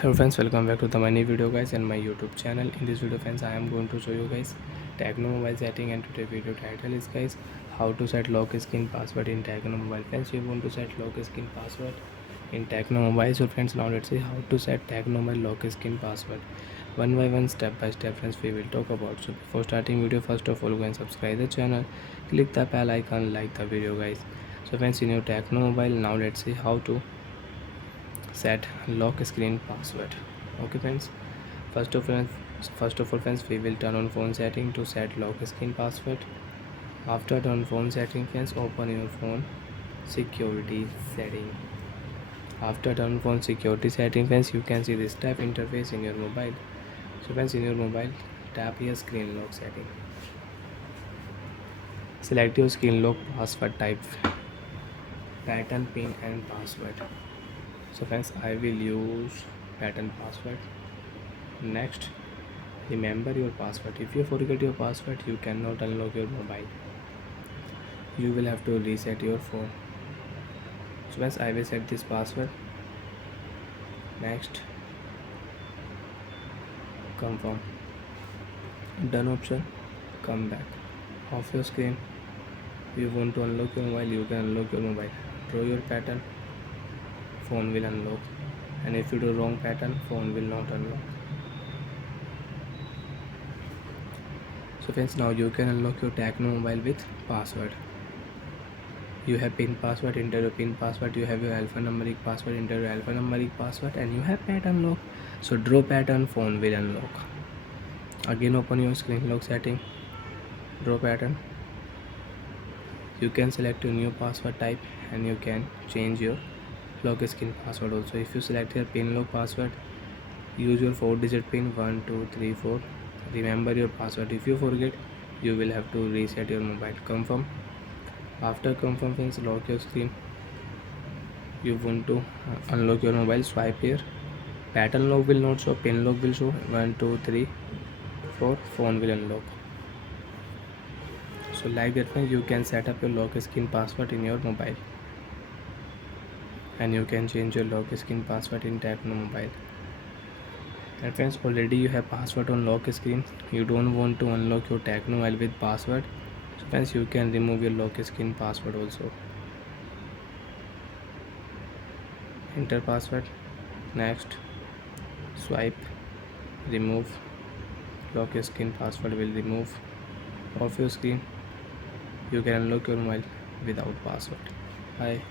Hello friends, welcome back to the my new video guys and my YouTube channel. In this video friends, I am going to show you guys Tecno mobile setting, and today video title is guys how to set lock screen password in Tecno mobile. Friends, you want to set lock screen password in Tecno mobile. So friends, now let's see how to set Tecno mobile lock screen password. One by one, step by step friends, we will talk about. So before starting video, first of all go and subscribe the channel, click the bell icon, like the video guys. So friends, in your Tecno mobile, now let's see how to set lock screen password. Okay friends, first of all friends, we will turn on phone setting to set lock screen password. After turn phone setting friends, open your phone security setting. After turn phone security setting friends, you can see this type interface in your mobile. So friends, in your mobile, tap here screen lock setting, select your screen lock password type, pattern, pin and password. So friends, I will use pattern password. Next, remember your password. If you forget your password, you cannot unlock your mobile. You will have to reset your phone. So friends, I will set this password. Next, confirm. Done option. Come back. Off your screen. You want to unlock your mobile, you can unlock your mobile. Draw your pattern, phone will unlock. And if you do wrong pattern, phone will not unlock. So friends, now you can unlock your Tecno mobile with password. You have pin password, enter your pin password. You have your alphanumeric password, enter your alphanumeric password, and you have pattern lock. So draw pattern, phone will unlock. Again open your screen lock setting, draw pattern. You can select your new password type and you can change your lock screen password also. If you select your pin lock password, use your 4-digit pin 1 2 3 4. Remember your password. If you forget, you will have to reset your mobile. Confirm. After confirm friends, lock your screen. You want to unlock your mobile, swipe here. Pattern lock will not show, pin lock will show. 1 2 3 4, phone will unlock. So like that friends, you can set up your lock screen password in your mobile, and you can change your lock screen password in Tecno mobile. And friends, already you have password on lock screen, you don't want to unlock your Tecno mobile with password. So friends, you can remove your lock screen password also. Enter password. Next, swipe, remove. Lock screen password will remove. Off your screen, you can unlock your mobile without password. Bye.